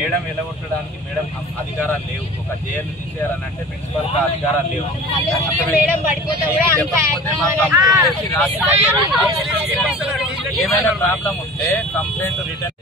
Madam ఎలగొట్టడానికి madam అధికారాలు లేవు. ఒక జైలు తీసేయాలని అంటే ప్రిన్సిపల్ కి అధికారాలు లేవు. ఏమైనా ప్రాబ్లం ఉంటే కంప్లైంట్ రిటర్న్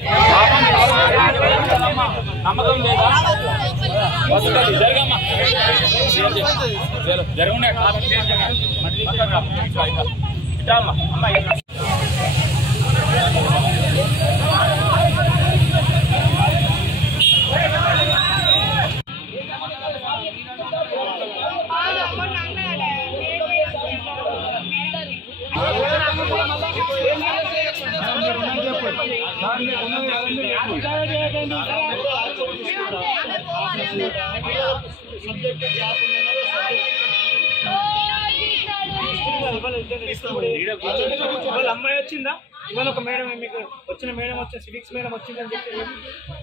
అమ్మాయి వచ్చిందా ఇవాళ ఒక మేడం మీకు వచ్చిన మేడం వచ్చిన సివిక్స్ మేడం వచ్చిందని చెప్పి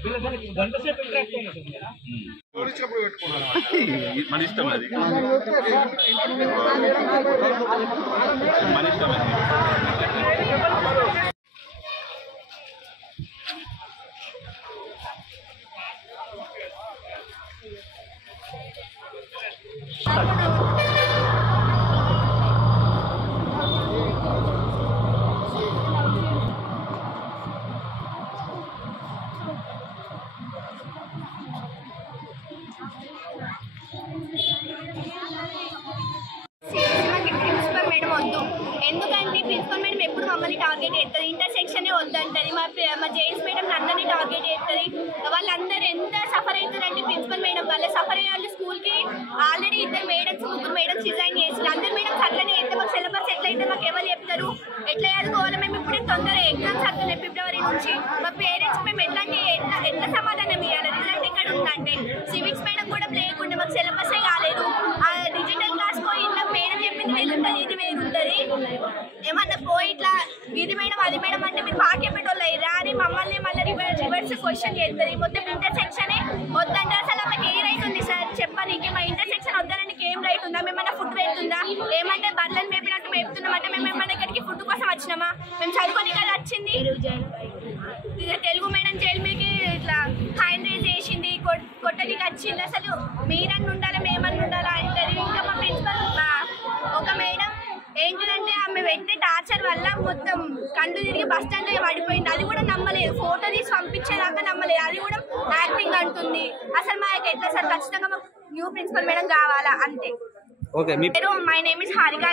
వీళ్ళ దానికి గంట సేపు ఇంటరాక్ట్ అయినట్టుంది కదా. మన ఇష్టం అది, మన ఇష్టం అది. ఎందుకంటే ప్రిన్సిపల్ మేడం ఎప్పుడు మమ్మల్ని టార్గెట్ చేస్తుంది, ఇంటర్సెక్షనే వద్దంటది. మా జేఎస్ మేడం అందరినీ టార్గెట్ చేస్తుంది. వాళ్ళందరూ ఎంత సఫర్ అవుతారంటే ప్రిన్సిపల్ మేడం వల్ల సఫర్ అయ్యారు. స్కూల్కి ఆల్రెడీ 2 మేడమ్స్ 3 మేడమ్స్ రిజైన్ చేసి అందరు మేడమ్స్ అట్లనే అయితే మాకు సిలబస్ ఎట్లయితే మాకు ఎవరు చెప్తారు, ఎట్లా చదువుకోవాలి. మేము ఇప్పుడే తొందరగా ఎగ్జామ్స్ వస్తున్నాయి ఫిబ్రవరి నుంచి. మా పేరెంట్స్ మేము ఎట్లా సమాధానం ఇవ్వాలి? రిజల్ట్ ఎక్కడ ఉందంటే సివిక్స్ మేడం కూడా లేకుండా మాకు సిలబసే కాలేదు. ఆ డిజిటల్ క్లాస్ పోయి ఇట్లా మేడం చెప్పింది వేరుంటుంది, ఇది వేరుంటుంది. ఏమన్నా పోయి ఇట్లా ఇది మేడం అది మేడం అంటే మీరు పాకే పెట్టోళ్ళు రాని మమ్మల్ని మళ్ళీ రివర్స్ క్వశ్చన్ చేస్తుంది. మొత్తం ఇంటర్సెక్షనే వద్దంటే అసలు ఆమెకి ఏ రైట్ ఉంది సార్ చెప్పడానికి? మా ఇంటర్సెక్షన్ వద్దడానికి ఏం రైట్ ఉందా? మేమన్నా ఫుడ్ పెడుతుందా? ఏమంటే బర్లను మేపినట్టు మేపుతున్నామంటే మేము ఏమన్నా ఇక్కడికి ఫుడ్ కోసం వచ్చినామా? మేము చదువుకొని కదా వచ్చింది. తెలుగు మేడం జైలు మీదకి ఇట్లా హ్యాండ్ రైజ్ చేసింది, కొట్టడానికి వచ్చింది. అసలు మీరన్నా ఉండాలా మేమన్నా ఉండాలా అంటది. ఇంకా మా ప్రిన్సిపల్ ఒక మేడం ఏంటంటే ఆమె పెట్టే టార్చర్ వల్ల మొత్తం కళ్ళు తిరిగి బస్ స్టాండ్ లో పడిపోయింది. అది కూడా నమ్మలేదు. ఫోటో తీసి పంపించేదాకా నమ్మలేదు. అది కూడా యాక్టింగ్ అంటుంది. అసలు మాకు ఎట్లా సార్? ఖచ్చితంగా మాకు న్యూ ప్రిన్సిపల్ మేడం కావాలా అంతే. My name is Harika.